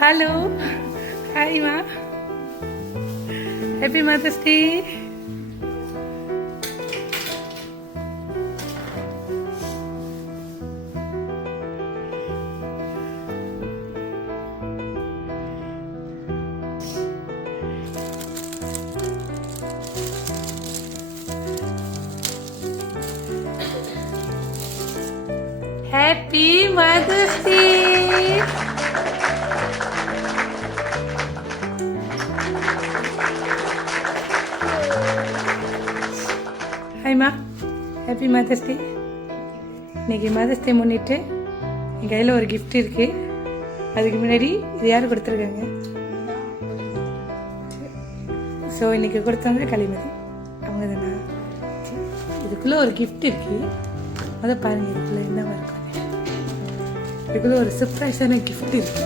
ஹலோ, ஹாய்மா, happy mother's day. Happy mother's day. ஹாய்மா, happy mother's day. இன்னைக்கு மதர்ஸ் டே முன்னிட்டு என் கையில் ஒரு கிஃப்ட் இருக்கு. அதுக்கு முன்னாடி இது யார் கொடுத்துருக்காங்க? ஸோ இன்னைக்கு கொடுத்தவங்க களிமதி, அவங்க தானே. இதுக்குள்ளே ஒரு கிஃப்ட் இருக்கு. அதை பாருங்க, இதுக்குள்ளே என்னவா இருக்கும். இதுக்குள்ளே ஒரு சர்ப்ரைஸான கிஃப்ட் இருக்கு.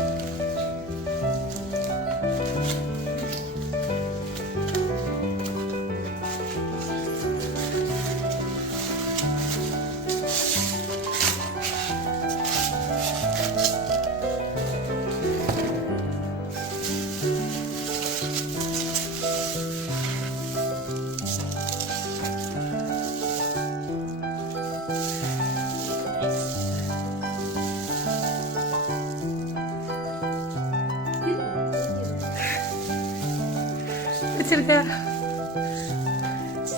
பிடிச்சிருக்கா?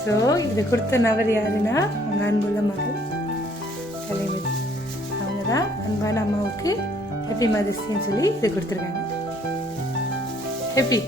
ஸோ இதை கொடுத்த நபர் யாருன்னா உங்கள் அன்புள்ள மகள் கலைமதி. அவங்க தான் அன்பான அம்மாவுக்கு ஹாப்பி மதர்ஸ் டேன்னு சொல்லி இதை கொடுத்துருக்காங்க. ஹாப்பி